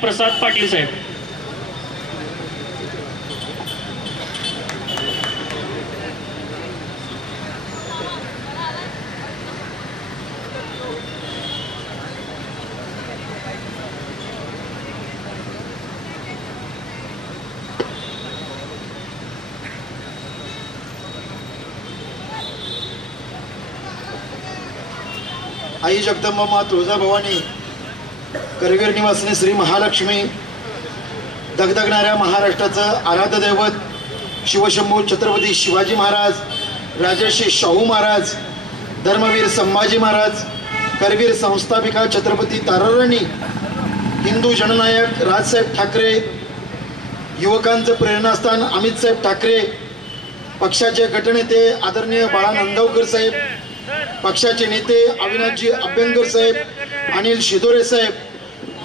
प्रसाद पाटील साहेब. आई जगदंबा माँ तुळजाभवानी, करवीर निवासिनी श्री महालक्ष्मी, दगदगणाऱ्या महाराष्ट्राचं आराध्य दैवत शिवशंभू छत्रपती शिवाजी महाराज, राजर्षी शाहू महाराज, धर्मवीर संभाजी महाराज, करवीर संस्थापिका छत्रपती ताराराणी, हिंदू जननायक राजसाहेब ठाकरे, युवकांचं प्रेरणास्थान अमितसाहेब ठाकरे, पक्षाचे गटनेते आदरणीय बाळा नांदगावकर साहेब, पक्षाचे नेते अविनाशजी अभ्यंकर साहेब, अनिल शिदोरे साहेब,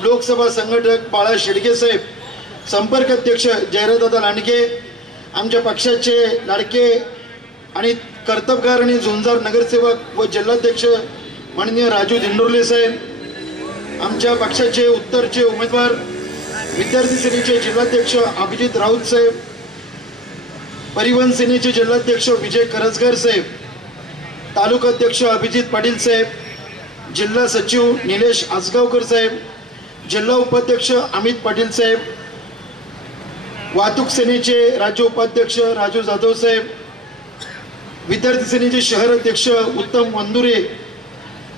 लोकसभा संघटक बाळा शेडगे साहेब, संपर्क अध्यक्ष जयराजदादा लांडगे, आमच्या पक्षाचे लाडके आणि कर्तबगार आणि झुंजार नगरसेवक व जिल्हाध्यक्ष माननीय राजू दिंडोरले साहेब, आमच्या पक्षाचे उत्तरचे उमेदवार विद्यार्थी सेनेचे जिल्हाध्यक्ष अभिजित राऊत साहेब, परिवहन सेनेचे जिल्हाध्यक्ष विजय करजगर साहेब, तालुका अध्यक्ष अभिजित पाटील साहेब, जिल्हा सचिव निलेश आसगावकर साहेब, जिल्हा उपाध्यक्ष अमित पाटील साहेब, वाहतूक सेनेचे राज्य उपाध्यक्ष राजू जाधव साहेब, विद्यार्थी सेनेचे शहर अध्यक्ष उत्तम वंदुरे,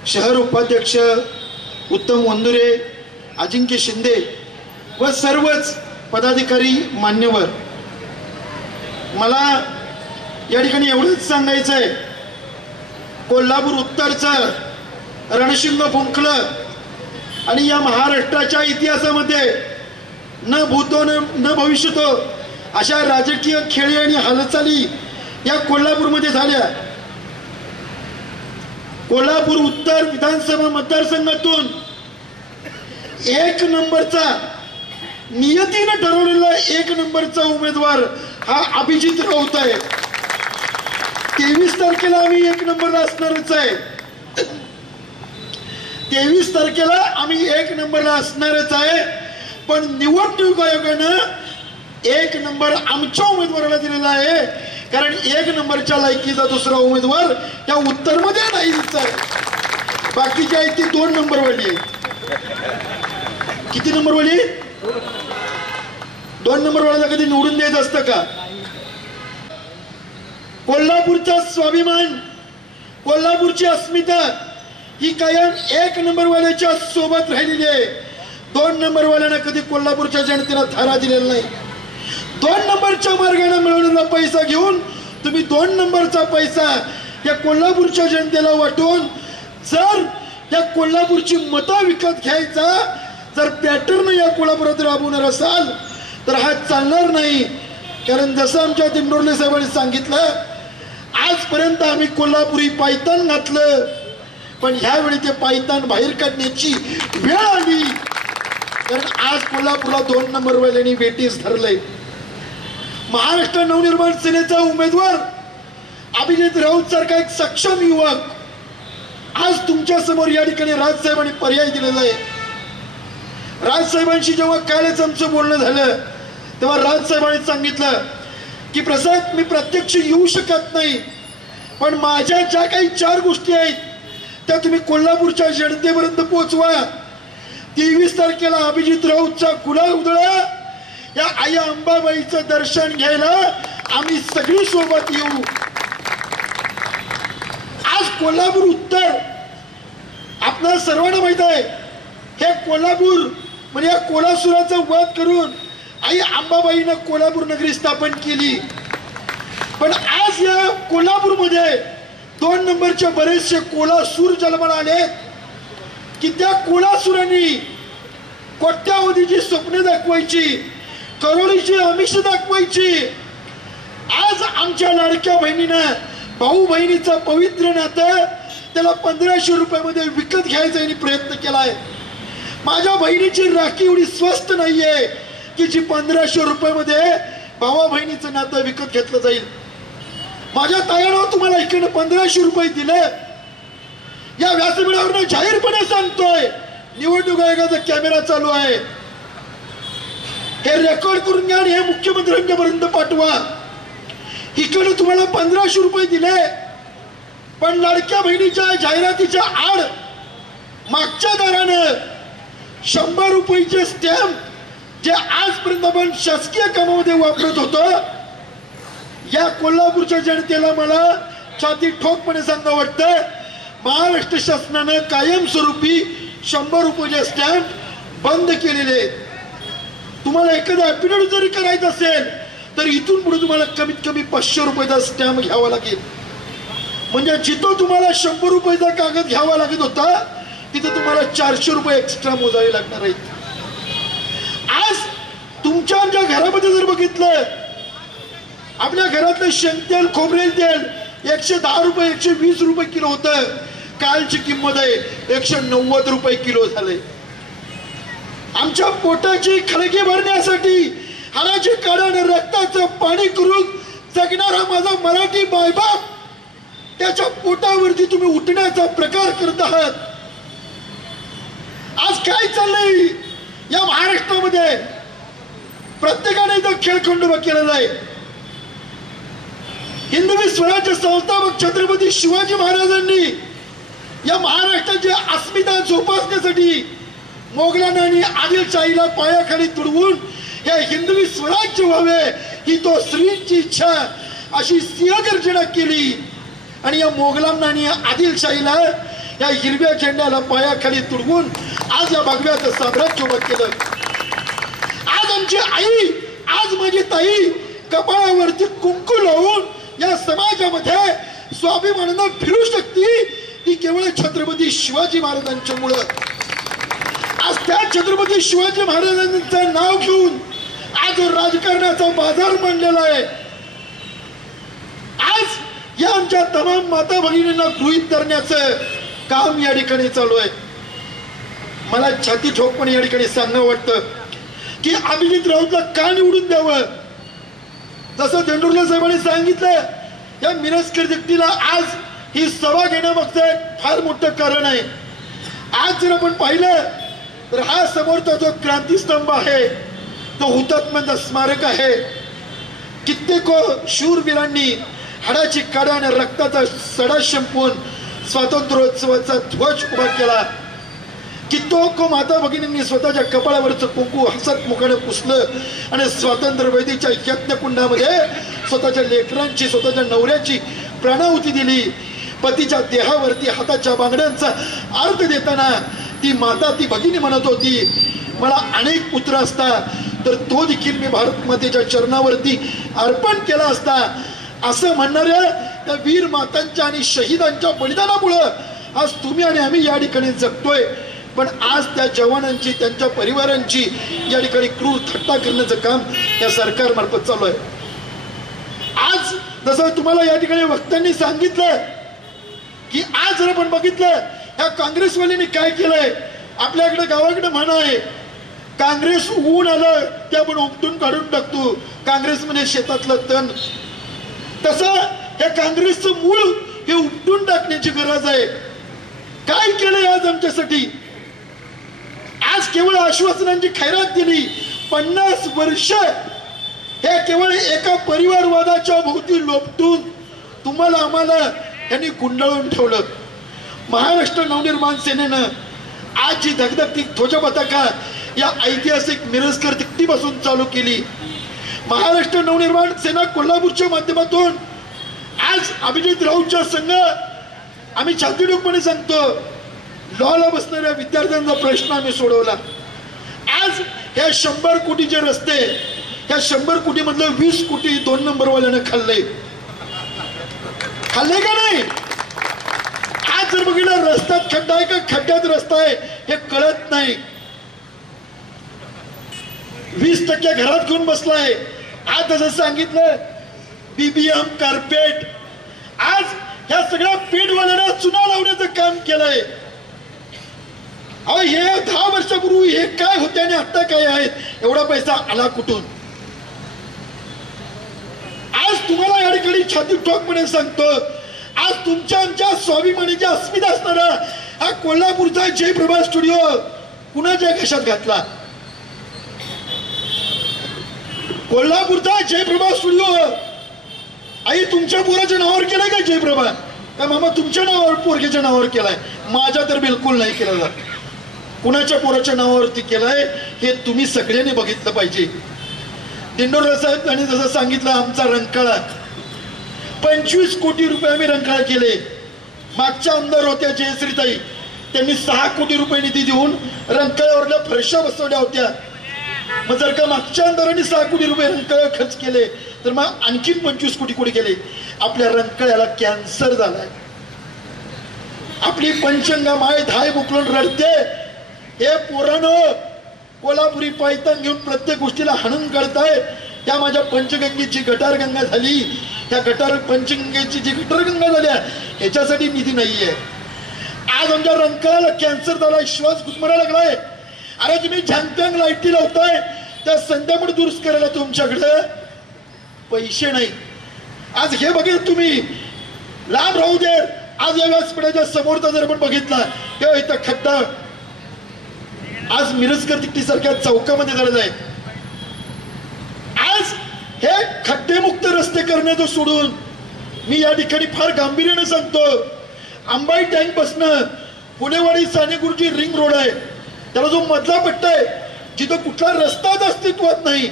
शहर उपाध्यक्ष उत्तम वंदुरे, अजिंक्य शिंदे व सर्वच पदाधिकारी मान्यवर. मला या ठिकाणी एवढंच सांगायचं आहे, कोल्हापूर उत्तरचं रणशिंग फुंकलं आणि या महाराष्ट्राच्या इतिहासामध्ये न भूतो न भविष्यतो अशा राजकीय खेळी आणि हालचाली या कोल्हापूरमध्ये झाल्या. कोल्हापूर उत्तर विधानसभा मतदारसंघातून 1 नंबरचा नियतीनं ठरवलेला 1 नंबरचा उमेदवार हा अभिजित राऊत आहे. 23 तारखेला आम्ही 1 नंबरला असणारच आहे. 23 तारखेला आम्ही 1 नंबरला असणारच आहे. पण निवडणूक आयोगानं 1 नंबर आमच्या उमेदवाराला दिलेला आहे, कारण 1 नंबरच्या लायकीचा दुसरा उमेदवार या उत्तरमध्ये नाहीच आहे. बाकीचे आहेत ती 2 नंबरवाली आहे. किती नंबरवाली? 2 नंबरवाल्याला कधी निवडून द्यायचं असतं का? कोल्हापूरचा स्वाभिमान, कोल्हापूरची अस्मिता ही कायम 1 नंबरवाल्याच्या सोबत राहिलेली आहे. 2 नंबरवाल्यांना कधी कोल्हापूरच्या जनतेला थारा दिलेला नाही. 2 नंबरच्या मार्गाने मिळवलेला पैसा घेऊन तुम्ही 2 नंबरचा पैसा या कोल्हापूरच्या जनतेला वाटून जर या कोल्हापूरची मतं विकत घ्यायचा जर पॅटर्न या कोल्हापुरात राबवणार असाल तर हा चालणार नाही. कारण जसं आमच्या दिंडोरले साहेबांनी सांगितलं, आजपर्यंत आम्ही कोल्हापुरी पायतान घातलं, पण ह्यावेळी ते पायतान बाहेर काढण्याची वेळ आली. कारण आज कोल्हापूरला 2 नंबरवाल्यांनी वेटीस धरलंय. महाराष्ट्र नवनिर्माण सेनेचा उमेदवार अभिजित राऊत सारखा एक सक्षम युवक आज तुमच्या समोर या ठिकाणी राजसाहेबांनी पर्याय दिलेला आहे. राजसाहेबांशी जेव्हा कालच आमचं बोलणं झालं तेव्हा राजसाहेबांनी सांगितलं की प्रसाद, मी प्रत्यक्ष येऊ शकत नाही, पण माझ्या ज्या काही 4 गोष्टी आहेत त्या तुम्ही कोल्हापूरच्या जनतेपर्यंत पोहोचवा. 23 तारखेला अभिजित राऊतचा गुलाल उधळा. या आई अंबाबाईचं दर्शन घ्यायला आम्ही सगळी सोबत येऊ. आज कोल्हापूर उत्तर आपल्याला सर्वांना माहित आहे, हे कोल्हापूर म्हणजे या कोल्हासुराचा वध करून आई अंबाबाईनं कोल्हापूर नगरी स्थापन केली. पण आज या कोल्हापूरमध्ये 2 नंबरचे बरेचसे कोल्हासूर जन्माला आले की त्या कोल्हासुरांनी कोट्यावधीची स्वप्ने दाखवायची, करोडीची आमिष दाखवायची. आज आमच्या लाडक्या बहिणीनं भाऊ बहिणीचं पवित्र नातं त्याला 1500 रुपयामध्ये विकत घ्यायचा यांनी प्रयत्न केलाय. माझ्या बहिणीची राखी एवढी स्वस्त नाहीये की जी 1500 रुपयामध्ये भावा बहिणीचं नातं विकत घेतलं जाईल. माझ्या ताईनं तुम्हाला इकडे 1500 रुपये दिले. या व्यासपीठावरनं जाहीरपणे सांगतोय, निवडणूक आयोगाचा कॅमेरा चालू आहे. हे रेकॉर्ड करून घ्या आणि हे मुख्यमंत्र्यांच्या पर्यंत पाठवा. इकडे तुम्हाला 1500 रुपये दिले, पण लाडक्या बहिणीच्या जाहिरातीच्या आड मागच्या दरानं 100 रुपयाचे स्टॅम्प जे आजपर्यंत आपण शासकीय कामामध्ये वापरत होतो, या कोल्हापूरच्या जनतेला मला छाती ठोकपणे सांगणं वाटतं, महाराष्ट्र शासनानं कायमस्वरूपी 100 रुपयाचे स्टॅम्प बंद केलेले. तुम्हाला एखादं ॲफिडेव्हिट जरी करायचं असेल तर इथून पुढे तुम्हाला कमीत कमी 500 रुपयाचा स्टॅम्प घ्यावा लागेल. म्हणजे जिथं तुम्हाला 100 रुपयाचा कागद घ्यावा लागत होता तिथं तुम्हाला 400 रुपये एक्स्ट्रा मोजावे लागणार आहेत. आज तुमच्या आमच्या घरामध्ये जर बघितलं, आपल्या घरातलं शेंगतेल खोबरेल तेल 110 रुपये 120 रुपये किलो होतं, कालची किंमत आहे 190 रुपये किलो झाले. आमच्या पोटाची खळगी भरण्यासाठी हाडाची काढाने रक्ताचं पाणी करून जगणारा माझा मराठी मायबाप, त्याच्या पोटावरती तुम्ही उठण्याचा प्रकार करत आहात. आज काय चाललंय या महाराष्ट्रामध्ये? प्रत्येकाने इथं खेळखंडोबा केलेला आहे. हिंदवी स्वराज्य संस्थापक छत्रपती शिवाजी महाराजांनी या महाराष्ट्राची अस्मिता जोपासण्यासाठी मोगलांना आणि आदिलशाहीला पायाखाली तुडवून हे हिंदवी स्वराज्य व्हावे ही तो श्रींची इच्छा अशी सिंहगर्जना केली. आणि या मोगलांना आणि आदिलशाहीला या हिरव्या झेंड्याला पायाखाली तुडवून आज या भगव्याचं साम्राज्य उभं केलं. आज आमची आई, आज माझी ताई कपाळावरती कुंकू लावून या समाजामध्ये स्वाभिमानानं फिरू शकते, ती केवळ छत्रपती शिवाजी महाराजांच्या मुळे. आज त्या छत्रपती शिवाजी महाराजांचं नाव घेऊन आज राजकारणाचा बाजार मांडलेला आहे. आज या आमच्या तमाम माता भगिनींना गृहीत धरण्याचं काम या ठिकाणी चालू आहे. मला छाती ठोकपणे या ठिकाणी सांगणं वाटतं की अभिजित राऊतला का निवडून द्यावं. जसं देंडुर्ले साहेबांनी सांगितलं, या मिरजकर व्यक्तीला आज ही सभा घेण्यामागचं एक फार मोठं कारण आहे. आज जर आपण पाहिलं तर हा समोरचा जो क्रांतीस्तंभ आहे तो हुतात्म्यांचं स्मारक आहे. कित्येक शूरवीरांनी हाडाची काढा आणि रक्ताचा सडा शिंपून स्वातंत्र्योत्सवाचा ध्वज उभा केला. कित्येक माता भगिनींनी स्वतःच्या कपाळावरचं कुंकू हसत मुखाने पुसलं आणि स्वातंत्र्य वेदीच्या यज्ञकुंडामध्ये स्वतःच्या लेकरांची, स्वतःच्या नवऱ्याची प्राणाहुती दिली. पतीच्या देहावरती हाताच्या बांगड्यांचा अर्थ देताना ती माता, ती भगिनी म्हणत होती, मला अनेक पुत्र असता तर तो देखील मी भारत मातेच्या चरणावरती अर्पण केला असता. असं म्हणणाऱ्या त्या वीर मातांच्या आणि शहीदांच्या बलिदानामुळं आज तुम्ही आणि आम्ही या ठिकाणी जगतोय. पण आज त्या जवानांची, त्यांच्या परिवारांची या ठिकाणी क्रूर थट्टा करण्याचं काम या सरकारमार्फत चालू आहे. आज जसं तुम्हाला या ठिकाणी वक्त्यांनी सांगितलं की आज जर आपण बघितलं या काँग्रेसवाल्यांनी काय केलंय, आपल्याकडे गावाकडे म्हणा आहे, काँग्रेस ऊन आलं ते आपण उपटून काढून टाकतो, काँग्रेसमध्ये शेतातलं तण. तसं या काँग्रेसचं मूळ हे उपटून टाकण्याची गरज आहे. काय केलंय आज आमच्यासाठी? आज केवळ आश्वासनांची खैरात दिली. 50 वर्ष हे केवळ एका परिवारवादाच्या भोवती लोपटून तुम्हाला आम्हाला यांनी गुंडाळून ठेवलं. महाराष्ट्र नवनिर्माण सेनेनं आज जी धगधगती ध्वजपताका या ऐतिहासिक मिरजकर तिकटीपासून चालू केली. महाराष्ट्र नवनिर्माण सेना कोल्हापूरच्या माध्यमातून आज अभिजित राऊतच्या संघ आम्ही छातीडोकपणे सांगतो, लॉला बसणाऱ्या विद्यार्थ्यांचा प्रश्न आम्ही सोडवला. आज ह्या 100 कोटीचे रस्ते, ह्या 100 कोटी मधलं 20 कोटी 2 नंबरवाल्यानं खाल्ले का नाही? आज जर बघितलं रस्त्यात खड्डा आहे का खड्ड्यात रस्ता आहे हे कळत नाही. 20% घरात घेऊन बसलाय. आज जसं सांगितलं बीबीएम कार्पेट, आज ह्या सगळ्या पेटवाल्यांना चुना लावण्याचं काम केलंय. अहो हे 10 वर्षापूर्वी हे काय होते आणि आता काय आहेत, एवढा पैसा आला कुठून? आज तुम्हाला या ठिकाणी छाती ठोकपणे सांगतो, आज तुमच्या आमच्या स्वाभिमानाची अस्मिता असणारा हा कोल्हापूरचा जयप्रभा स्टुडिओ कुणाच्या घशात घातला? कोल्हापूरचा जयप्रभा स्टुडिओ आई तुमच्या पोराच्या नावावर केलाय का जयप्रभा? का मामा तुमच्या नावावर पोरगेच्या नावावर केलाय? माझ्या तर बिलकुल नाही केला जात. कुणाच्या पोराच्या नावावरती केलाय हे तुम्ही सगळ्यांनी बघितलं पाहिजे. दिंडोरे साहेब यांनी जसं सांगितलं आमचा रंकाळा 25 कोटी रुपये आम्ही रंकाळा केले. मागच्या आमदार होत्या जयश्रीताई, त्यांनी 6 कोटी रुपये निधी देऊन रंकाळ्यावरल्या फरशा बसवल्या होत्या. मग जर का मागच्या आमदारांनी 6 कोटी रुपये रंकाळ्यावर खर्च केले तर मग आणखीन 25 कोटी केले. आपल्या रंकाळ्याला कॅन्सर झालाय. आपली पंचंगा माय धाय मुकलून रडते. हे पोरानं कोल्हापुरी पायतान घेऊन प्रत्येक गोष्टीला हणून काढताय. त्या माझ्या पंचगंगेची गटारगंगा झाली, त्या पंचगंगेची जी गटारगंगा झाल्या ह्याच्यासाठी निधी नाहीये. आज आमच्या रंकाळ्याला कॅन्सर झाला, श्वास गुदमरायला लागलाय. अरे तुम्ही झांगप्यांग लाईटी लावताय, त्या संध्यामुळे दुरुस्त करायला तुमच्याकडे पैसे नाही. आज हे बघितलं तुम्ही, लांब राहू दे, आज या व्यासपीठाच्या समोरचा जर आपण बघितला तेव्हा इथं खड्डा आज मिरजकर तिकटी सारख्या चौकामध्ये झालेला आहे. आज हे खड्डेमुक्त रस्ते करण्याचं सोडून मी या ठिकाणी फार गांभीर्याने सांगतो, अंबाई टँक बसणं पुणेवाडी सानेगुरुजी रिंग रोड आहे, त्याला जो मधला पट्टा आहे जिथं कुठला रस्ताच अस्तित्वात नाही,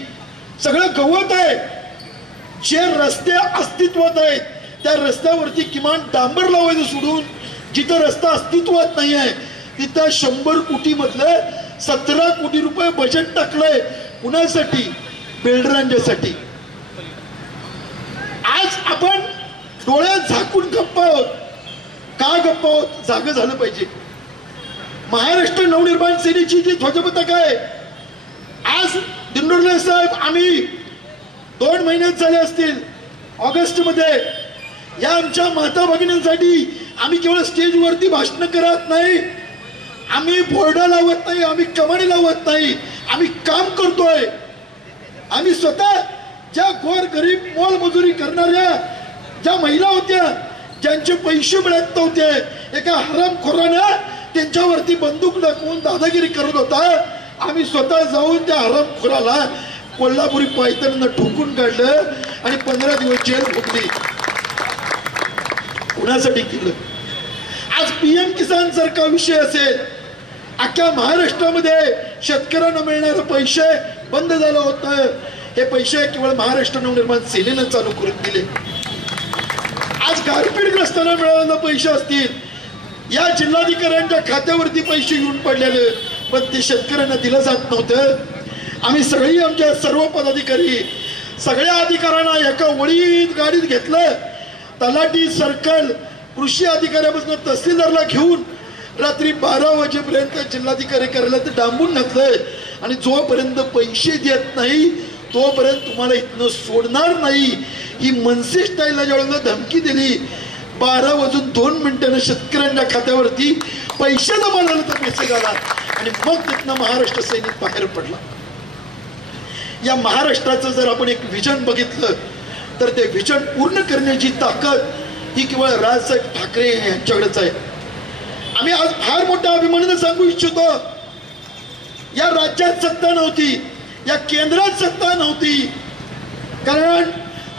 सगळं गवत आहे. जे रस्ते अस्तित्वात आहेत त्या रस्त्यावरती किमान डांबर लावायचं सोडून जिथं रस्ता अस्तित्वात नाही आहे तिथं 100 कोटी मधलं 17 कोटी रुपये बजेट टाकलंय. कुणासाठी? बिल्डरांच्यासाठी. आज आपण डोळ्यात झाकून गप्प आहोत. का गप्प आहोत? जागं झालं पाहिजे. महाराष्ट्र नवनिर्माण सेनेची जी ध्वजपताका आहे, आज दिंडोरे साहेब आम्ही 2 महिन्यात झाले असतील ऑगस्ट मध्ये या आमच्या माता भगिनींसाठी आम्ही केवळ स्टेजवरती भाषण करत नाही, आम्ही बोर्ड लावत नाही, आम्ही कमानी लावत नाही, आम्ही काम करतोय. आम्ही स्वतः ज्या गोर गरीब मोलमजुरी करणाऱ्या ज्या महिला होत्या, ज्यांचे पैसे मिळत नव्हते, एका हरामखोरानं त्यांच्यावरती बंदूक दाखवून दादागिरी करत होता, आम्ही स्वतः जाऊन त्या हरामखोराला कोल्हापुरी पायतान ठोकून काढलं आणि 15 दिवस जेल भोगली. कुणासाठी केलं? आज PM किसान सारखा विषय असेल, अख्ख्या महाराष्ट्रामध्ये शेतकऱ्यांना मिळणारे पैसे बंद झालं होतं. हे पैसे केवळ महाराष्ट्र नवनिर्माण सेनेनं चालू करून दिले. आज गारपीटग्रस्तांना मिळालेले पैसे असतील, या जिल्हाधिकाऱ्यांच्या खात्यावरती पैसे येऊन पडलेले, पण ते शेतकऱ्यांना दिलं जात नव्हतं. आम्ही सगळी आमच्या सर्व पदाधिकारी सगळ्या अधिकाऱ्यांना एका वळीत गाडीत घेतलं. तलाठी, सर्कल, कृषी अधिकाऱ्यापासून तहसीलदारला घेऊन रात्री 12 वाजेपर्यंत जिल्हाधिकारी कार्यालयात डांबून घातलंय. आणि जोपर्यंत पैसे देत नाही तोपर्यंत तुम्हाला इथनं सोडणार नाही, ही मनसे स्टाईलला ज्यावेळेला धमकी दिली, 12 वाजून 2 मिनिटांना शेतकऱ्यांच्या खात्यावरती पैसे जमा झाले तर मेसेज आला आणि मग तिथनं महाराष्ट्र सैनिक बाहेर पडला. या महाराष्ट्राचं जर आपण एक विजन बघितलं तर ते विजन पूर्ण करण्याची ताकद ही केवळ राजसाहेब ठाकरे यांच्याकडेच आहे. आम्ही आज फार मोठ्या अभिमानाने सांगू इच्छितो, या राज्यात सत्ता नव्हती, या केंद्रात सत्ता नव्हती, कारण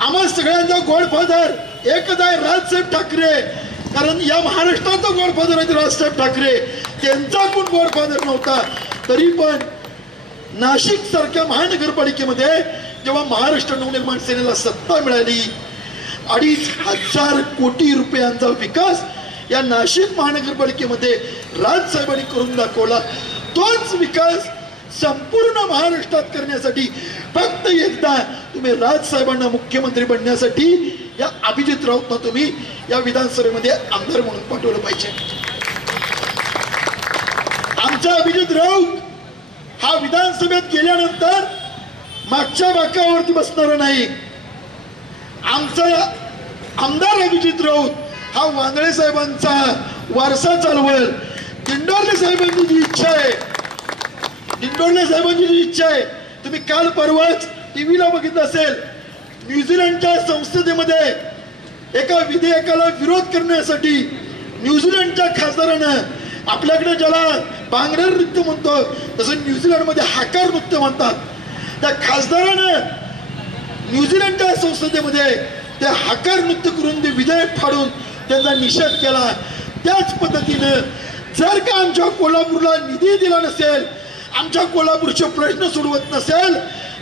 आम्हा सगळ्यांचा गॉडफादर एकच आहे, राजसाहेब ठाकरे. कारण या महाराष्ट्राचा गॉडफादर आहे राजसाहेब ठाकरे, त्यांचा कोण गॉडफादर नव्हता. तरी पण नाशिक सारख्या महानगरपालिकेमध्ये जेव्हा महाराष्ट्र नवनिर्माण सेनेला सत्ता मिळाली, 2,500 कोटी रुपयांचा विकास या नाशिक महानगरपालिकेमध्ये राजसाहेबांनी करून दाखवला. तोच विकास संपूर्ण महाराष्ट्रात करण्यासाठी फक्त एकदा तुम्ही राजसाहेबांना मुख्यमंत्री बनण्यासाठी या अभिजित राऊतना तुम्ही या विधानसभेमध्ये आमदार म्हणून पाठवलं पाहिजे. आमचा अभिजित राऊत हा विधानसभेत गेल्यानंतर मागच्या बाकावरती बसणार नाही. आमचा आमदार अभिजित राऊत हा वांदळे साहेबांचा वारसा चालवेल. दिंडोरे साहेबांची जी इच्छा आहे, दिंडोरे साहेबांची जी इच्छा आहे, तुम्ही काल परवाच टीव्हीला बघितलं असेल, न्यूझीलंडच्या संसदेमध्ये एका विधेयकाला विरोध करण्यासाठी न्यूझीलंडच्या खासदारानं, आपल्याकडे ज्याला बांगडा नृत्य म्हणतो तसं न्यूझीलंडमध्ये हाकार नृत्य म्हणतात, त्या खासदारानं न्यूझीलंडच्या संसदेमध्ये ते हाकार नृत्य करून ते विधेयक फाडून त्यांचा निषेध केला. त्याच पद्धतीनं जर का आमच्या कोल्हापूरला निधी दिला नसेल, आमच्या कोल्हापूरचे प्रश्न सोडवत नसेल,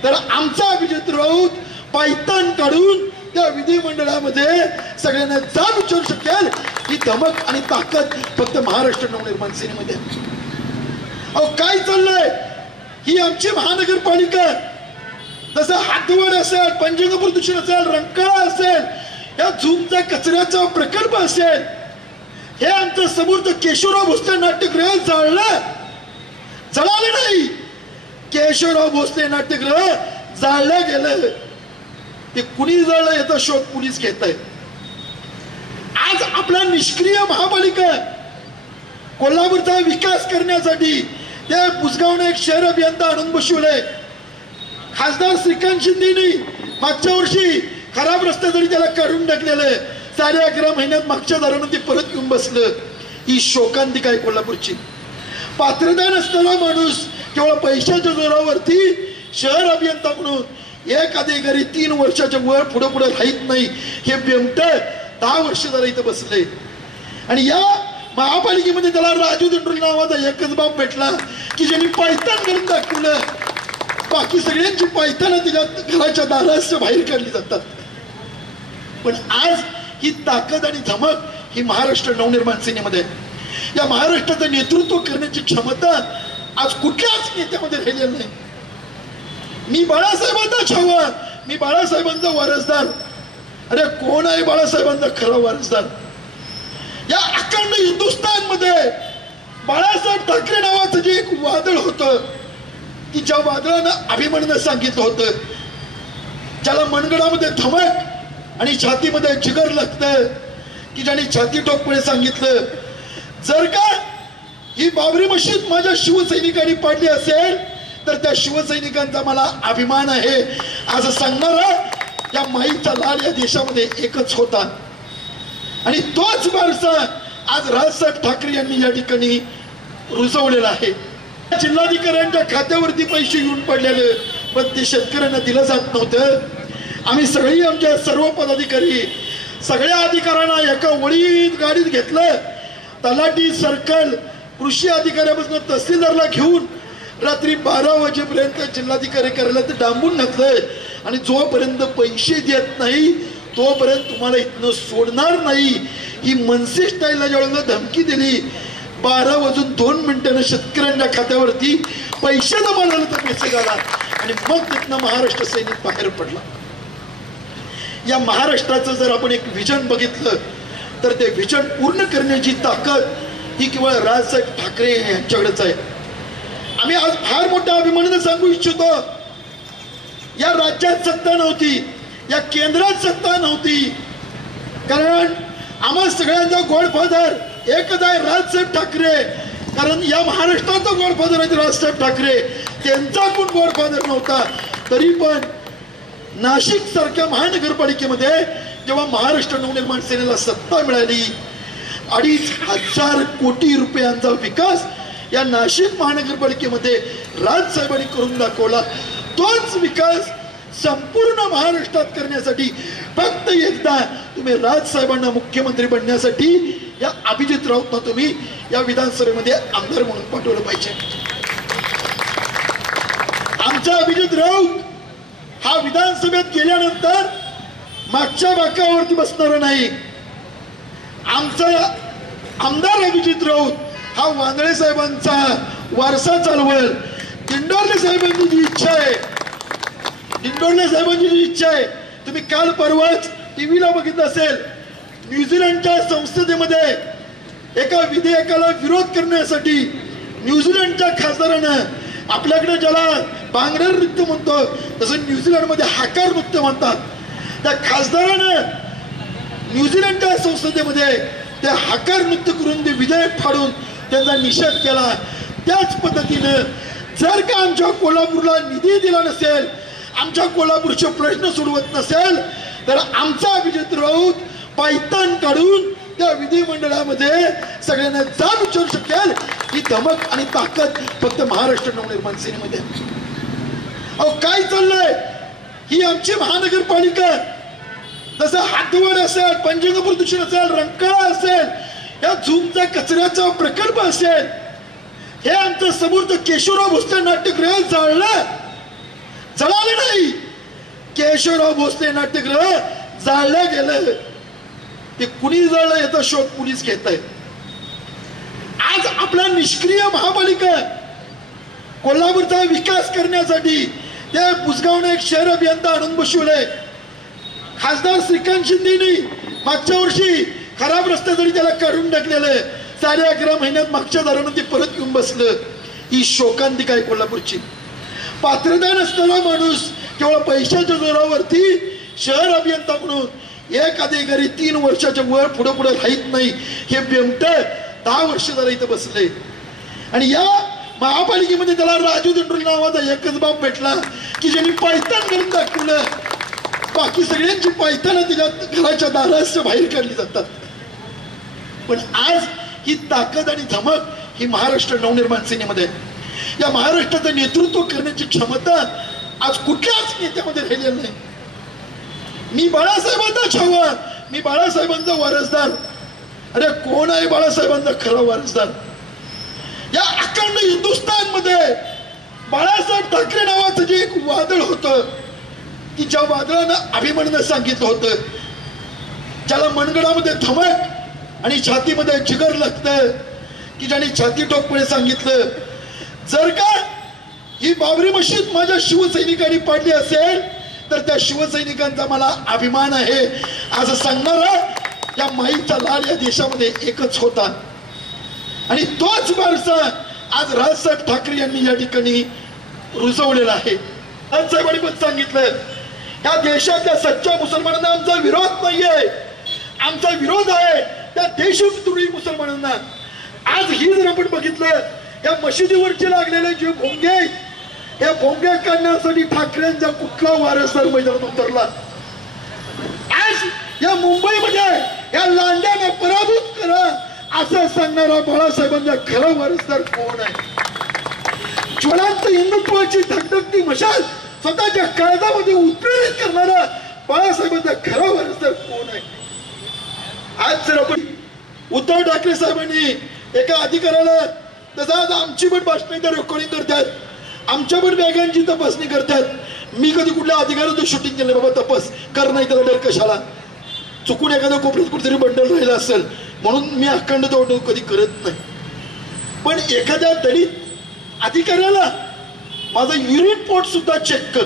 तर आमचा अभिजित राऊत पायतान काढून त्या विधिमंडळामध्ये सगळ्यांना जाब विचारू शकेल. ही धमक आणि ताकद फक्त महाराष्ट्र नवनिर्माण सेनेमध्ये. अहो काय चाललंय? ही आमची महानगरपालिका, जसं हातवड असेल, पंचगंगा प्रदूषण असेल, रंकाळा असेल, या झूमचा कचऱ्याचा प्रकल्प असेल, हे आमचं समोरचं केशवराव भोसले नाट्यगृह जळालं नाही. केशवराव भोसले नाट्यगृह जाळलं गेलं. ते कुणी जाळलं याचा शोध पोलीस घेत आहे. आज आपला निष्क्रिय महापालिका कोल्हापूरचा विकास करण्यासाठी त्या पुसगावने एक शहर अभियंता आणून बसवलंय. खासदार श्रीकांत शिंदेनी मागच्या वर्षी खराब रस्त्यासाठी त्याला काढून टाकलेलं. 11.5 महिन्यात मागच्या दारानं ते परत येऊन बसलं. ही शोकांतिका आहे कोल्हापूरची. पात्रता नसणारा माणूस केवळ पैशाच्या जोरावरती शहर अभियंता म्हणून एक अधिकारी 3 वर्षाच्या वर पुढे पुढे राहत नाही. हे बेमट 10 वर्ष जरा इथं बसले. आणि या महापालिकेमध्ये त्याला राजू दंडोल नावाचा एकच बाप भेटला की ज्यांनी पायतान करून दाखवलं. बाकी सगळ्यांची पायताना त्याच्या घराच्या दाराच्या बाहेर काढली जातात. पण आज ही ताकद आणि धमक ही महाराष्ट्र नवनिर्माण सेनेमध्ये, या महाराष्ट्राचं नेतृत्व करण्याची क्षमता आज कुठल्याच नेत्यामध्ये राहिलेली नाही. मी बाळासाहेबांचा छावा, मी बाळासाहेबांचा वारसदार. अरे कोण आहे बाळासाहेबांचा खरा वारसदार? या अखंड हिंदुस्थानमध्ये बाळासाहेब ठाकरे नावाचं जे एक वादळ होतं, की ज्या वादळानं अभिमन्यूनं सांगितलं होतं, ज्याला मनगडामध्ये धमक आणि छातीमध्ये जिगर लागतं, की ज्याने छाती टोकपणे सांगितलं, जर का ही बाबरी मशीद माझ्या शिवसैनिकांनी पाडली असेल तर त्या शिवसैनिकांचा मला अभिमान आहे असं सांगणारा या माईचा लाल या देशामध्ये एकच होता. आणि तोच वारसा आज राजसाहेब ठाकरे यांनी या ठिकाणी रुजवलेला आहे. जिल्हाधिकाऱ्यांच्या खात्यावरती पैसे येऊन पडलेले, पण ते शेतकऱ्यांना दिलं जात नव्हतं. आम्ही सगळी आमच्या सर्व पदाधिकारी सगळ्या अधिकाऱ्यांना एका वळीत गाडीत घेतलं. तलाठी, सर्कल, कृषी अधिकाऱ्यापासून तहसीलदारला घेऊन रात्री 12 वाजेपर्यंत जिल्हाधिकारी कार्यालयात डांबून घातलंय. आणि जोपर्यंत पैसे देत नाही तोपर्यंत तुम्हाला इथनं सोडणार नाही, ही मनसे स्टाईलला ज्यावेळेला धमकी दिली. 12:02 शेतकऱ्यांच्या खात्यावरती पैसे जमा झाल्याचा मेसेज आला आणि मग तिथनं महाराष्ट्र सैनिक बाहेर पडला. या महाराष्ट्राचं जर आपण एक विजन बघितलं तर ते विजन पूर्ण करण्याची ताकद ही केवळ राजसाहेब ठाकरे यांच्याकडेच आहे. आम्ही आज फार मोठ्या अभिमानाने सांगू इच्छितो, या राज्यात सत्ता नव्हती, या केंद्रात सत्ता नव्हती, कारण आम्हा सगळ्यांचा गॉडफादर एकच आहे, राजसाहेब ठाकरे. कारण या महाराष्ट्राचा गॉडफादर आहे राजसाहेब ठाकरे, त्यांचा कोण गॉडफादर नव्हता. तरी पण नाशिक सारख्या महानगरपालिकेमध्ये जेव्हा महाराष्ट्र नवनिर्माण सेनेला सत्ता मिळाली, 2,500 कोटी रुपयांचा विकास या नाशिक महानगरपालिकेमध्ये राजसाहेबांनी करून दाखवला. तोच विकास संपूर्ण महाराष्ट्रात करण्यासाठी फक्त एकदा तुम्ही राजसाहेबांना मुख्यमंत्री बनण्यासाठी या अभिजित राऊतना तुम्ही या विधानसभेमध्ये आमदार म्हणून पाठवलं पाहिजे. आमचा अभिजित राऊत हा विधानसभेत गेल्यानंतर मागच्या बाकावरती बसणार नाही. आमचा आमदार अभिजित राऊत हा वांदळे साहेबांचा वारसा चालवेल. दिंडोरले साहेबांची जी इच्छा आहे, दिंडोरले साहेबांची जी इच्छा आहे, तुम्ही काल परवाच टीव्हीला बघितलं असेल, न्यूझीलंडच्या संसदेमध्ये एका विधेयकाला विरोध करण्यासाठी न्यूझीलंडच्या खासदारानं, आपल्याकडे ज्याला बांगडा नृत्य म्हणतो तसं न्यूझीलंडमध्ये हाकार नृत्य म्हणतात, त्या खासदारानं न्यूझीलंडच्या संसदेमध्ये ते हाकार नृत्य करून ते विधेयक फाडून त्यांचा निषेध केला. त्याच पद्धतीनं जर का आमच्या कोल्हापूरला निधी दिला नसेल, आमच्या कोल्हापूरचे प्रश्न सोडवत नसेल, तर आमचा अभिजित राऊत पायतान काढून त्या विधिमंडळामध्ये सगळ्यांना जाब विचारू शकेल. ही धमक आणि ताकद फक्त महाराष्ट्र नवनिर्माण सेनेमध्ये. अहो काय चाललंय? ही आमची महानगरपालिका. जसं हातवड असेल, पंचगंगा प्रदूषण असेल, रंकाळा असेल, या झूमचा कचऱ्याचा प्रकल्प असेल, हे आमचं समोरचं केशवराव भोसले नाट्यगृह जळालं नाही. केशवराव भोसले नाट्यगृह जाळलं गेलं. ते कुणी जाळलं याचा शोध पोलीस घेत आहे. आज आपला निष्क्रिय महापालिका कोल्हापूरचा विकास करण्यासाठी त्या बुसगावने एक शहर अभियंता आणून बसवलंय. खासदार श्रीकांत शिंदेनी मागच्या वर्षी खराब रस्त्यासाठी त्याला काढून टाकलेलं. 11.5 महिन्यात मागच्या दारानं ते परत येऊन बसलं. ही शोकांतिका आहे कोल्हापूरची. पात्रता नसणारा माणूस केवळ पैशाच्या जोरावरती शहर अभियंता म्हणून एक अधिकारी 3 वर्षाच्या वर पुढे पुढे राहत नाही. हे बेमट 10 वर्ष झालं इथं बसले. आणि या महापालिकेमध्ये त्याला राजू दंडोल नावाचा एकच बाप भेटला की ज्यांनी पायतान करून दाखवलं. बाकी सगळ्यांची पायताना तिच्या घराच्या दाराच्या बाहेर काढली जातात. पण आज ही ताकद आणि धमक ही महाराष्ट्र नवनिर्माण सेनेमध्ये, या महाराष्ट्राचं नेतृत्व करण्याची क्षमता आज कुठल्याच नेत्यामध्ये राहिलेली नाही. मी बाळासाहेबांचा छावा, मी बाळासाहेबांचा वारसदार. अरे कोण आहे बाळासाहेबांचा खरा वारसदार? या अखंड हिंदुस्थानमध्ये बाळासाहेब ठाकरे नावाचं जे एक वादळ होतं की ज्या वादळानं अभिमन्यूनं सांगितलं होतं, ज्याला मनगडामध्ये धमक आणि छातीमध्ये जिगर लागतं, की ज्याने छाती ठोकपणे सांगितलं जर का ही बाबरी मशीद माझ्या शिवसैनिकांनी पाडली असेल तर त्या शिवसैनिकांचा मला अभिमान आहे असं सांगणारा या माईचा लाल या देशामध्ये एकच होता. आणि तोच वारसा आज राजसाहेब ठाकरे यांनी या ठिकाणी रुजवलेला आहे. राजसाहेबांनी पण सांगितलं या देशातल्या सच्च्या मुसलमानांना आमचा विरोध नाहीये, आमचा विरोध आहे त्या देशद्रोही मुसलमानांना. आज ही जर आपण बघितलं या मशिदीवरचे लागलेले जे भोंगे, या भोंगे काढण्यासाठी ठाकरेंचा कुठला वारसदार मैदानात उतरला? आज या मुंबईमध्ये या लांड्याने पराभूत करा असं सांगणारा बाळासाहेबांचा खरा वारसदार कोण आहे? ज्वलंत हिंदुत्वाची धगधगती मशाल स्वतःच्या काळजामध्ये उत्प्रेरित करणारा बाळासाहेबांचा खरा वारसदार कोण आहे? आज जर आपण उद्धव ठाकरे साहेबांनी एका अधिकाऱ्याला, तसं आज आमची पण भाषण रेकॉर्डिंग करतात, आमच्या पण बॅगांची तपासणी करतात. मी कधी कुठल्या अधिकाऱ्याचं शूटिंग केलं बाबा तपास कर, नाही त्याला डर कशाला? चुकून एखाद्या कोपऱ्यात कुठेतरी बंडल राहिला असेल म्हणून मी अखंड तोड कधी करत नाही. पण एखाद्या दलित अधिकाऱ्याला माझा युरिन पोट सुद्धा चेक कर,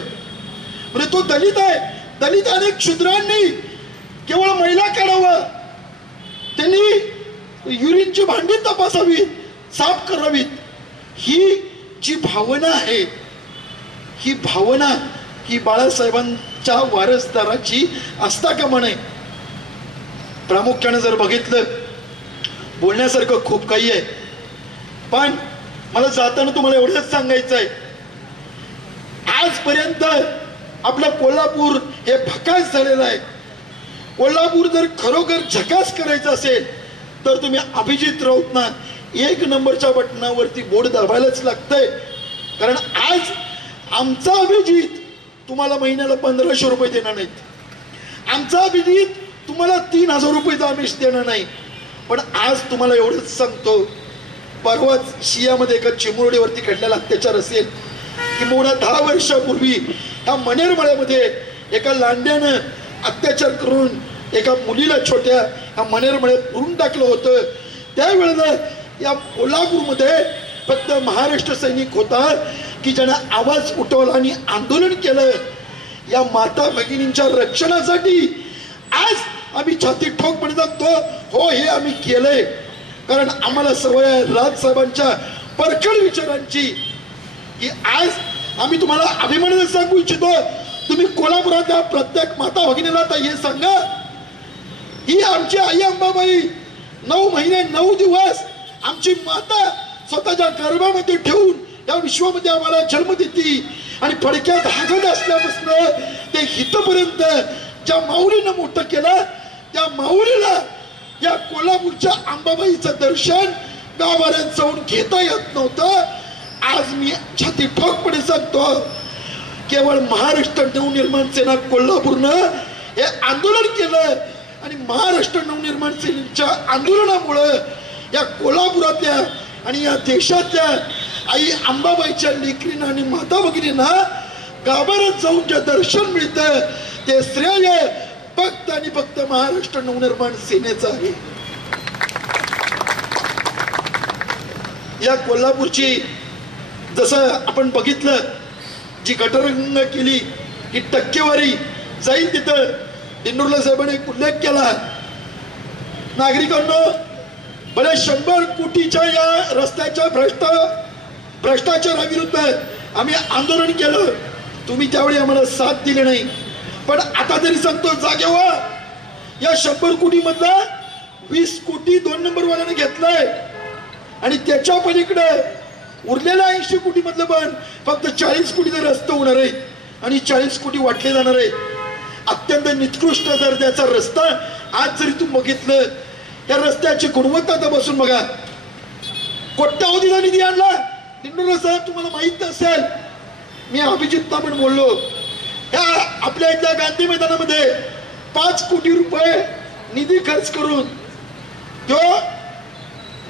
म्हणजे तो दलित आहे. दलित अनेक शूद्रांनी केवळ महिला काढावा, त्यांनी युरिनची भांडी तपासावी, साफ करावीत. ही जी भावना आहे, ही भावना ही बाळासाहेबांच्या वारसदाराची असता कामा नये. प्रामुख्याने जर बघितलं बोलण्यासारखं खूप काही आहे, पण मला जाताना तुम्हाला एवढंच सांगायचं आहे, आजपर्यंत आपलं कोल्हापूर हे भकास झालेलं आहे. कोल्हापूर जर खरोखर झकास करायचं असेल तर तुम्ही अभिजित राऊतना 1 नंबरच्या बटनावरती बोर्ड दाबायलाच लागतंय. कारण आज आमचा अभिजित तुम्हाला महिन्याला 1500 रुपये देणार नाहीत, आमचा अभिजित तुम्हाला 3000 रुपयेचा आमिष देणार नाही. पण आज तुम्हाला एवढंच सांगतो, परवाच शियामध्ये एका चिमुरडीवरती घडलेला अत्याचार असेल की मोठा 10 वर्षापूर्वी ह्या मनेरमळ्यामध्ये एका लांड्यानं अत्याचार करून एका मुलीला छोट्या ह्या मनेरमळ्यात पुरून टाकलं होतं. त्यावेळेला या कोल्हापूरमध्ये फक्त महाराष्ट्र सैनिक होता की ज्यानं आवाज उठवला आणि आंदोलन केलं या माता भगिनींच्या रक्षणासाठी. आज आम्ही छाती ठोकपणे सांगतो हो हे आम्ही केलंय, कारण आम्हाला सवय आहे राजसाहेबांच्या परखड विचारांची. की आज आम्ही तुम्हाला अभिमानाने सांगू इच्छितो, तुम्ही कोल्हापुरातल्या प्रत्येक माता भगिनीला आता हे सांगा, ही आमची आई अंबाबाई 9 महिने 9 दिवस आमची माता स्वतःच्या गर्भामध्ये ठेवून या विश्वामध्ये आम्हाला जन्म देती. आणि फडक्यात हागत असल्यापासून ते हितपर्यंत ज्या माऊलीनं मोठं केलं, त्या माऊलीला या कोल्हापूरच्या अंबाबाईचं दर्शन गावाऱ्यात जाऊन घेता येत नव्हतं. आज मी छाती ठोकपणे सांगतो केवळ महाराष्ट्र नवनिर्माण सेना कोल्हापूरनं हे आंदोलन केलं आणि महाराष्ट्र नवनिर्माण सेनेच्या आंदोलनामुळं या कोल्हापुरातल्या आणि या देशातल्या आई अंबाबाईच्या लेकरींना आणि माता भगिनींना गाभाऱ्यात जाऊन जे दर्शन मिळतं ते श्रेय फक्त आणि फक्त महाराष्ट्र नवनिर्माण सेनेचं आहे. या कोल्हापूरची जसं आपण बघितलं जी गटरंग केली ही टक्केवारी जाईल तिथं दिंडोरला साहेबांनी एक उल्लेख केला. नागरिकांनो बऱ्या 100 कोटीच्या या रस्त्याच्या भ्रष्टाचाराविरुद्ध आम्ही आंदोलन केलं. तुम्ही त्यावेळी आम्हाला साथ दिली नाही. पण आता तरी सांगतो जागे व्हा. या 100 कोटी मधला 20 कोटी 2 नंबर वाल्याने घेतलाय आणि त्याच्या पलीकडे उरलेल्या 80 कोटी मधलं पण फक्त 40 कोटीचा रस्ता होणार आहे आणि 40 कोटी वाटले जाणार आहे. अत्यंत निकृष्ट दर्जाचा रस्ता. आज जरी तुम्ही बघितलं त्या रस्त्याची गुणवत्ता तपासून बघा. कोट्यावधीचा निधी आणला दिंडोर साहेब. तुम्हाला माहित नसेल मी अभिजितला पण बोललो ह्या आपल्या इथल्या गांधी मैदानामध्ये 5 कोटी रुपये निधी खर्च करून तो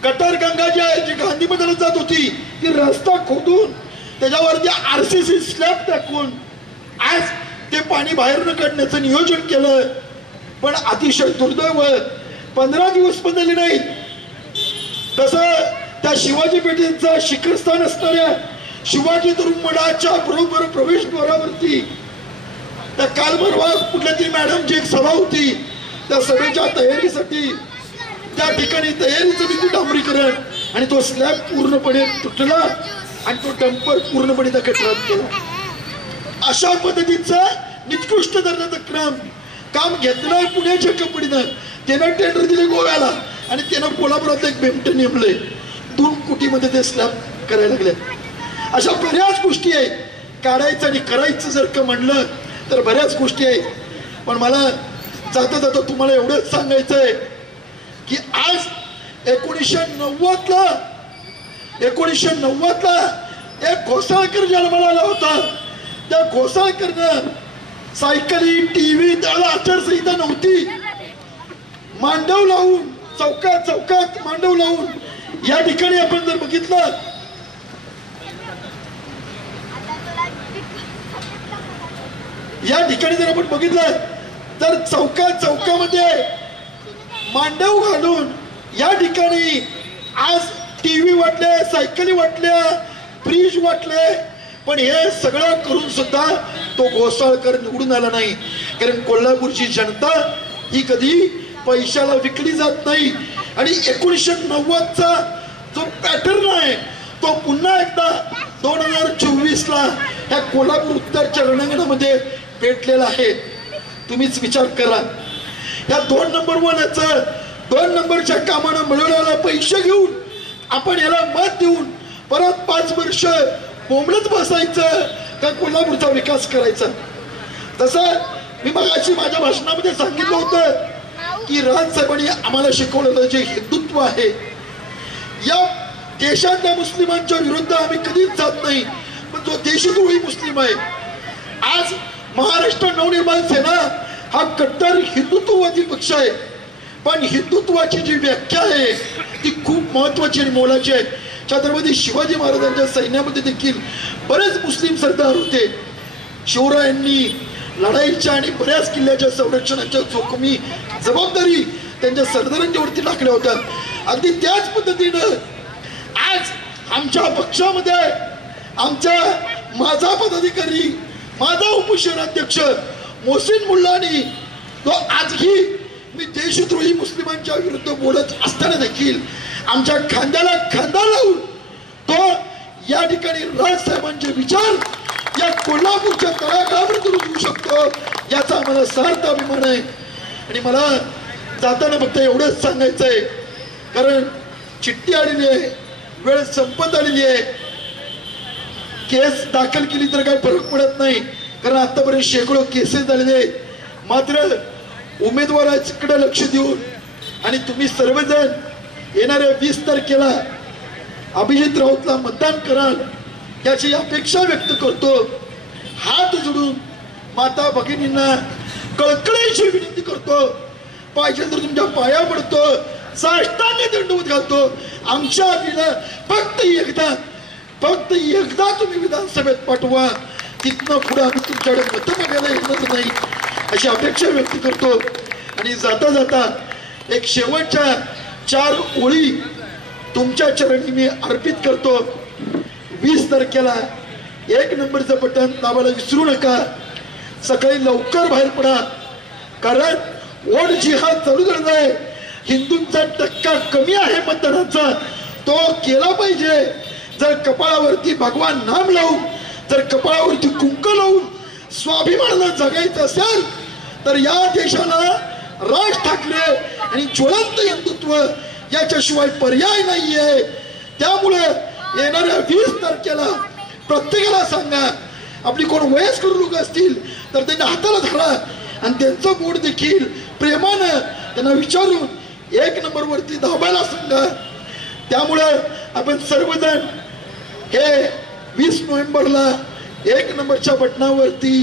गटर गंगा जी आहे जी गांधी मैदानात जात होती ती रस्ता खोदून त्याच्यावरती RCC स्लॅब टाकून आज ते पाणी बाहेर न काढण्याचं नियोजन केलं. पण अतिशय दुर्दैव 15 दिवस बदलले नाही. तसं त्या शिवाजी पेठेचा शिखरस्थान असणाऱ्या शिवाजी तरुण मठाच्या बरोबर प्रवेशद्वारावरती त्या काल परवा कुठल्या तरी मॅडमची एक सभा होती. त्या सभेच्या तयारीसाठी त्या ठिकाणी तयारीचं देखील डांबरीकरण आणि तो स्लॅब पूर्णपणे तुटला आणि तो डंपर पूर्णपणे त्या गटारात गेला. अशा पद्धतीचं निकृष्ट दर्जाचं काम घेतलंय पुण्याच्या कंपनीनं. त्यानं टेंडर दिले गोव्याला आणि त्यानं कोल्हापुरात एक बेमट नेमलंय. 2 कोटीमध्ये ते स्लॅब करायला लागले. अशा बऱ्याच गोष्टी आहेत. काढायचं आणि करायचं जर का म्हणलं तर बऱ्याच गोष्टी आहेत. पण मला जाता जाता तुम्हाला एवढंच सांगायचंय की आज 1990ला एक घोसाळकर जन्माला आला होता. त्या घोसाळकरनं सायकली TV त्याला आचारसंहिता नव्हती. मांडव लावून चौकात मांडव लावून या ठिकाणी आपण जर बघितलं या ठिकाणी जर आपण बघितलं तर चौकामध्ये मांडव घालून या ठिकाणी आज TV वाटले सायकली वाटल्या फ्रीज वाटले. पण हे सगळं करून सुद्धा तो घोसाळकर निवडून आला नाही. कारण कोल्हापूरची जनता ही कधी पैशाला विकली जात नाही. आणि 1990चा जो पॅटर्न आहे तो पुन्हा एकदा 2024ला ह्या कोल्हापूर उत्तरच्या रणांगणामध्ये पेटलेला आहे. तुम्हीच विचार करा. या 2 नंबर वाल्याचं 2 नंबरच्या कामानं मिळवलेला पैसे घेऊन आपण याला मत देऊन परत 5 वर्ष बोंबलत बसायचं का कोल्हापूरचा विकास करायचा. तसं मी मगाशी माझ्या भाषणामध्ये सांगितलं होतं की राजसाहेबांनी आम्हाला शिकवलेलं जे हिंदुत्व आहे या देशातल्या मुस्लिमांच्या विरुद्ध आम्ही कधीच जात नाही. पण जो देशद्रोही मुस्लिम आहे आज महाराष्ट्र नवनिर्माण सेना हा कट्टर हिंदुत्ववादी पक्ष आहे. पण हिंदुत्वाची जी व्याख्या आहे ती खूप महत्वाची आणि मोलाची आहे. छत्रपती शिवाजी महाराजांच्या सैन्यामध्ये देखील बरेच मुस्लिम सरदार होते. शिवरायांनी लढाईच्या आणि बऱ्याच किल्ल्याच्या संरक्षणाच्या जोखमी जबाबदारी त्यांच्या सरदारांच्यावरती टाकल्या होत्या. अगदी त्याच पद्धतीनं आज आमच्या पक्षामध्ये आमच्या माझा पदाधिकारी माझा उपशहराध्यक्ष मोहसिन मुल्लानी तो आजही मी देशद्रोही मुस्लिमांच्या विरुद्ध बोलत असताना देखील आमच्या खांद्याला खांदा लावून तो या ठिकाणी राजसाहेबांचे विचार या कोल्हापूरच्या तळागाळापर्यंत रुजवू शकतो याचा आम्हाला सार्थ अभिमान आहे. आणि मला जाताना फक्त एवढंच सांगायचं आहे कारण चिठ्ठी आलेली आहे वेळ संपत आलेली आहे. केस दाखल केली तर काही फरक पडत नाही कारण आतापर्यंत शेकडो केसेस झालेले आहेत. मात्र उमेदवाराकडे लक्ष देऊन आणि तुम्ही सर्वजण येणाऱ्या 20 तारखेला अभिजित राऊतला मतदान कराल याची अपेक्षा व्यक्त करतो. हात जोडून माता भगिनींना कळकळीची विनंती करतो, पाहिजे तर तुमच्या पाया पडतो, साष्टांग दंडवत घालतो. आमच्या आबीला फक्त एकदा तुम्ही विधानसभेत पाठवा, तिथनं पुढे आम्ही तुमच्याकडे मतं मागायला येणार नाही अशी अपेक्षा व्यक्त करतो. आणि जाता जाता एक शेवटच्या 4 ओळी तुमच्या चरणी मी अर्पित करतो. 20 तारखेला 1 नंबरचं बटन दाबायला विसरू नका. सकाळी लवकर बाहेर पडा, कारण वोट जिहाद चालू झाला आहे. हिंदूंचा टक्का कमी आहे मतदानाचा, तो केला पाहिजे. जर कपाळावरती भगवान नाम लावून, जर कपाळावरती कुंक लावून स्वाभिमानाला जगायचं असेल तर या देशाला राज ठाकरे आणि ज्वलंत हिंदुत्व याच्याशिवाय पर्याय नाहीये. त्यामुळे येणाऱ्या 20 तारखेला प्रत्येकाला सांगा, आपली कोण वयस्कर लोक असतील तर त्यांच्या हाताला धरा आणि त्यांचं बोट देखील प्रेमानं त्यांना विचारून 1 नंबरवरती दाबायला सांगा. त्यामुळं आपण सर्वजण हे 20 नोव्हेंबरला 1 नंबरच्या बटनावरती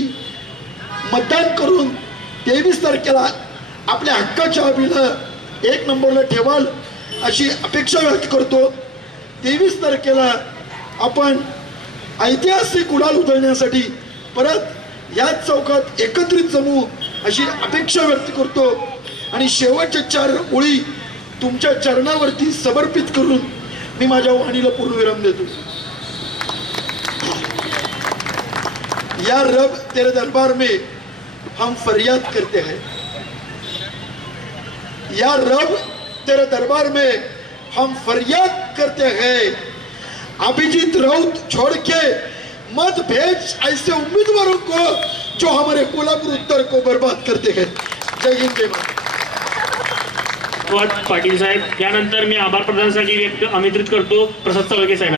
मतदान करून 23 तारखेला आपल्या हक्काच्या आबीला 1 नंबरला ठेवाल अशी अपेक्षा व्यक्त करतो. 23 तारखेला आपण ऐतिहासिक गुलाल उधळण्यासाठी परत याच चौकात एकत्रित जमू अशी अपेक्षा व्यक्त करतो. आणि शेवटच्या 4 ओळी तुमच्या चरणावरती समर्पित करून मी माझ्या वाणीला पूर्णविराम देतो. या रब तेरे दरबार में हम फरियाद करते हैं, या रब तेरे दरबार में हम फरियाद करते हैं. अभिजीत राउत छोड़ के मत भेज ऐसे उम्मीदवारों को जो हमारे कोल्हापुर उत्तर को बर्बाद करते हैं. जय हिंद जय महाराष्ट्र. पाटील साहेब, यानंतर मी आभार प्रदर्शनासाठी आमंत्रित करतो प्रसाद साळुंखे साहेब.